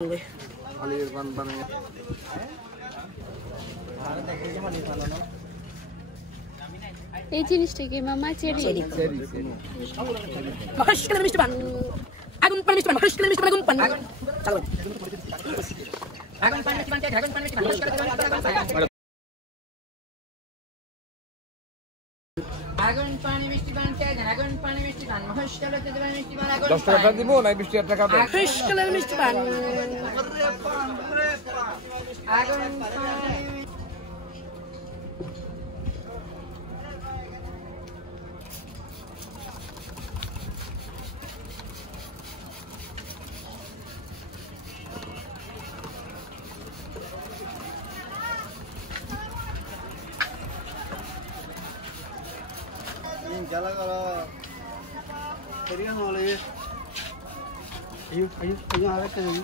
আলির বান বানিয়ে এই জিনিসটা কি মামা? চেরি মিষ্টি পান আগুন পান মিষ্টি পান আগুন পান চলো আগুন পান মিষ্টি পান আগুন পান মিষ্টি পান আগুন পানি মিষ্টি পান আগুন পানি মিষ্টি পান মহেশকালেতে দেবেন মিষ্টি পান আগুন 10 টাকা দিব না 20 টাকা দেন মহেশকালের মিষ্টি পান আগুন পানি জ্বালা করা করিয়া নলে আয়ু আরেকটা যাবি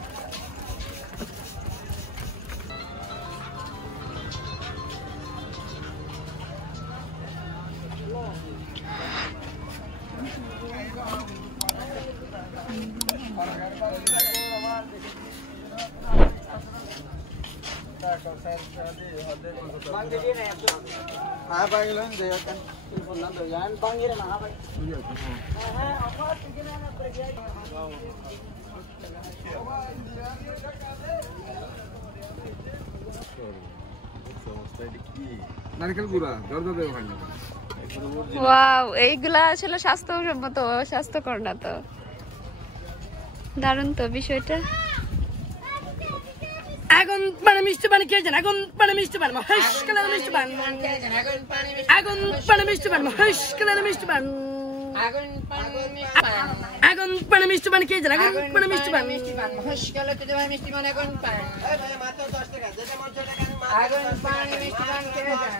हाँ भाई लोग देखते हैं बोलना तो यार बांगे रे ना भाई हाँ आवाज़ ठीक है ना पर गया নারকেল গুড়া জর্দা দেব ভাই না ওয়াও, এইগুলা আসলে স্বাস্থ্যসম্মত, স্বাস্থ্যকর না তো। দারুণ তো বিষয়টা। আগুন পানি মিষ্টি পান কে জান আগুন পানি মিষ্টি পান মহেশকালের মিষ্টি পান আগুন পানি মিষ্টি পান মহেশকালের মিষ্টি পান আগুন পানি মিষ্টি পান কে জান আগুন পানি মিষ্টি পান মহেশকালেতে দেবেন মিষ্টি পান আগুন পান এই ভাই মাত্র 10 টাকা যেটা মন সেটা কেন আগুন পানি মিষ্টি পান কে জান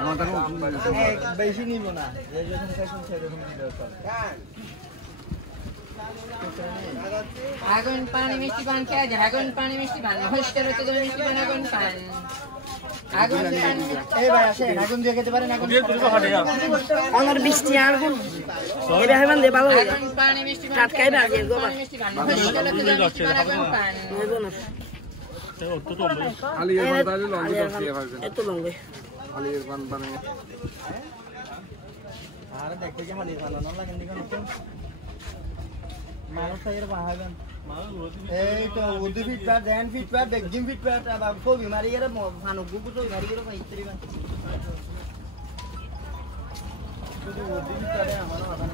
আমাদের বেশি নিব না যে যখন সেকশন সেরকম দিতে হবে আগুন পানি মিষ্টি পান কে জান আগুন পানি মিষ্টি পান মহেশকালেতে দেবেন মিষ্টি পান আগুন পান আগুন পান এই ভাই আসেন আগুন দিয়ে খেতে পারেন আগুন আমার বৃষ্টি আগুন এটা হেবান দে ভালো আগুন পানি মিষ্টি পান কাটকাই বাজে গো মিষ্টি পান মহেশকালেতে দেবেন মিষ্টি পান আগুন পান আলির বান বানিয়ে লঙ্গি দস্তি ভাজন এত লঙ্গে আলির বান বানিয়ে আর দেখতে কি হালি ভালো না লাগে নিকন তো মানুষ এর বাহাগান এই তো উদি ফিট পা দেন ফিট পা বেগজিম ফিট পা তা বাপ কো বিমারি এর ফানুক গু তো বিমারি এর পাইতরি বান শুধু উদি ফিট পা আমার মাথা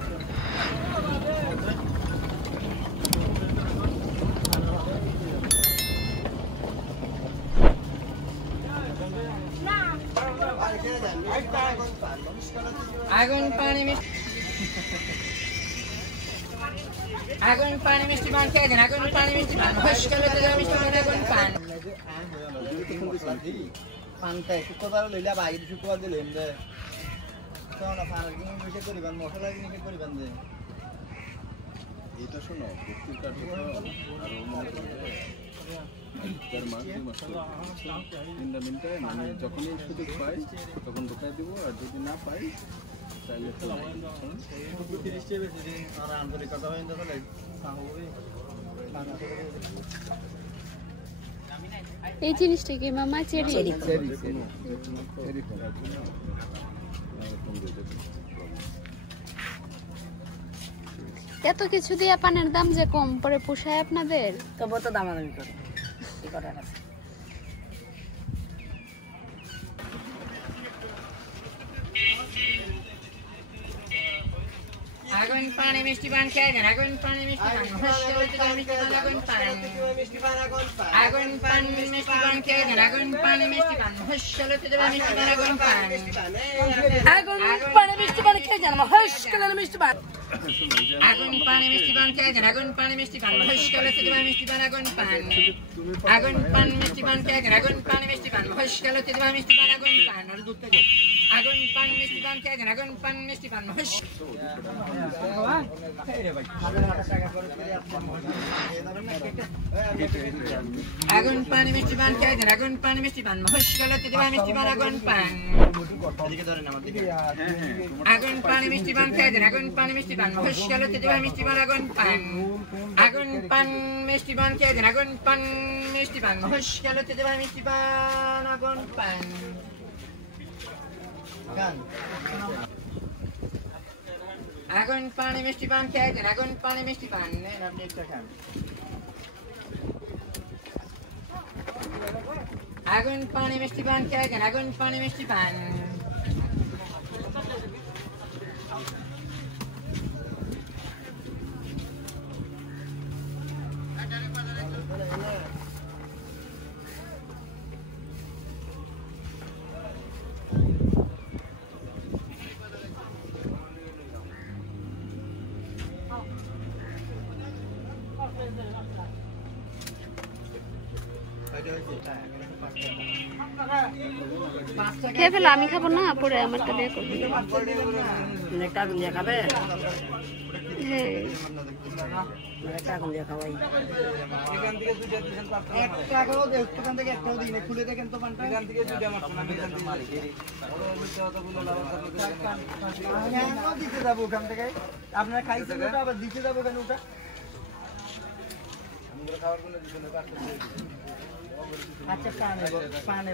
আগুন পানি মিষ্টি আগুন পানি মিষ্টি পান কে জান আগুন পানি মিষ্টি পান মহেশকালেতে দেবেন মিষ্টি পান আগুন পান পানতে শুক্রবার লইলা বাইরে শুক্রবার দিলেন দে তো না ফার কি মিশে করিবেন মশলা কি মিশে করিবেন দে এটা শোনো ব্যক্তির কাছে আর মনে করে তার মাঝে মশলা মিনিটে মানে যখনই সুযোগ পাই তখন ঢুকাই দিব আর যদি না পাই তাহলে তো 30 টাকা বেশি দিন আর আন্তরিকতা হয় না তাহলে সাহবে এই জিনিসটা কি মামা? চেরি এত কিছু দিয়ে পানের দাম যে কম পরে পোষায় আপনাদের? তবে তো দামাদামি করে এই কথা আছে আগুন পানি মিষ্টি পান কে জান আগুন পানি মিষ্টি পান মহেশকালেতে দেবেন মিষ্টি পান আগুন পান আগুন পান মিষ্টি পান কে জান আগুন পানি মিষ্টি পান মহেশকালেতে দেবেন মিষ্টি পান আগুন পান আগুন পানি মিষ্টি পান কে জান মহেশকালের মিষ্টি পান আগুন পানি মিষ্টি পান কে জান আগুন পানি মিষ্টি পান মহেশকালেতে দেবেন মিষ্টি পান আগুন পান আগুন পান মিষ্টি পান কে জান আগুন পানি মিষ্টি পান মহেশকালেতে দেবেন মিষ্টি পান আগুন পান আর দুধ থেকে আগুন পান মিষ্টি পান কে জান আগুন পান মিষ্টি পান মহেশ আগুন পানি মিষ্টি পান কে জান আগুন পানি মিষ্টি পান মহেশকালেতে দেবেন মিষ্টি পান আগুন পান এদিকে ধরেন আমার দিকে আগুন পানি মিষ্টি পান কে জান আগুন পানি মিষ্টি পান মহেশখালী ঐতিহ্যবাহী মিষ্টি পান আগুন পান মিষ্টি পান খেয়ে যান আগুন পান মিষ্টি পান মহেশখালী ঐতিহ্যবাহী মিষ্টি পান আগুন পান আগুন পানি মিষ্টি পান খেয়ে যান আগুন পানি মিষ্টি পান নেন আপনি একটা খান আগুন পানি মিষ্টি পান খেয়ে যান আগুন পানি মিষ্টি পান খেয়ে ফেলো, আমি খাবো না, পরে আমারটা দিয়ে করবো। একটা আগুন দিয়ে খাবে হ্যাঁ একটা আগুন দিয়ে খাওয়াই খুলে দেখেন তো পানটা দিতে যাবো ওখান থেকে আপনারা খাইছেন ওটা আবার দিতে যাবো কেন ওটা আচ্ছা পানে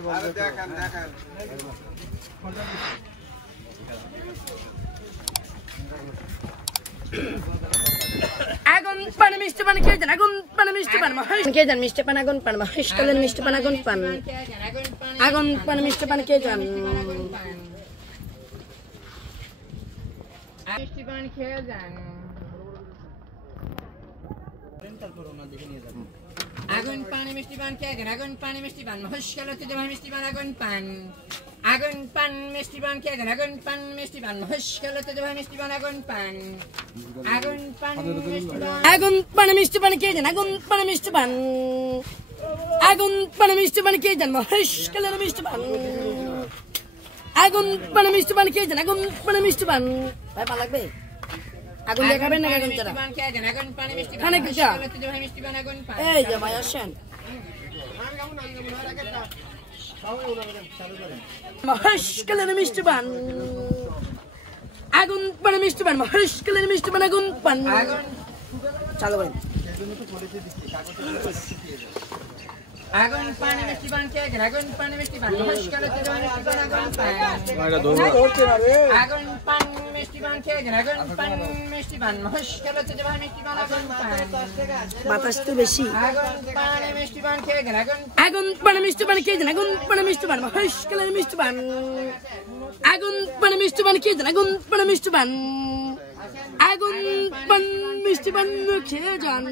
আগুন পানি মিষ্টি পান খেয়ে যান আগুন পানি মিষ্টি পান খেয়ে যান মিষ্টি পান আগুন পান মহেশখালীর মিষ্টি পান আগুন পান আগুন পানি মিষ্টি পান খেয়ে যান মিষ্টি পান খেয়ে যান আগুন পানি মিষ্টি পান খেয়ে যান আগুন পানি মিষ্টি পান মহেশখালী ঐতিহ্যবাহী মিষ্টি পান আগুন পান আগুন পান মিষ্টি পান খেয়ে যান আগুন পান মিষ্টি পান মহেশখালী ঐতিহ্যবাহী মিষ্টি পান আগুন পান আগুন পান মিষ্টি পান আগুন পানি মিষ্টি পান খেয়ে যান আগুন পানি মিষ্টি পান আগুন পানি মিষ্টি পান খেয়ে যান মহেশখালীর মিষ্টি পান আগুন পানি মিষ্টি পান খেয়ে যান আগুন পানি মিষ্টি পান ভাই ভালো লাগবে আগুন দেখাবেন না আগুন ছাড়া খানে কি চা এই যে ভাই আসেন মহেশখালীর মিষ্টি পান আগুন পান মিষ্টি পান মহেশখালীর মিষ্টি পান আগুন পান চালু করেন আগুন পানি মিষ্টি পান খেয়ে যান আগুন পানি মিষ্টি পান মহেশখালী ঐতিহ্যবাহী মিষ্টি পান আগুন পান আগুন পান মিষ্টি পান খেয়ে যান আগুন পান মিষ্টি পান মহেশখালী ঐতিহ্যবাহী মিষ্টি পান আগুন পান বাতাস তো বেশি আগুন পানি মিষ্টি পান খেয়ে যান আগুন পানি মিষ্টি পান খেয়ে যান আগুন পানি মিষ্টি পান মহেশখালীর মিষ্টি পান আগুন পানি মিষ্টি পান খেয়ে যান আগুন পানি মিষ্টি পান আগুন পান মিষ্টি পান খেয়ে যান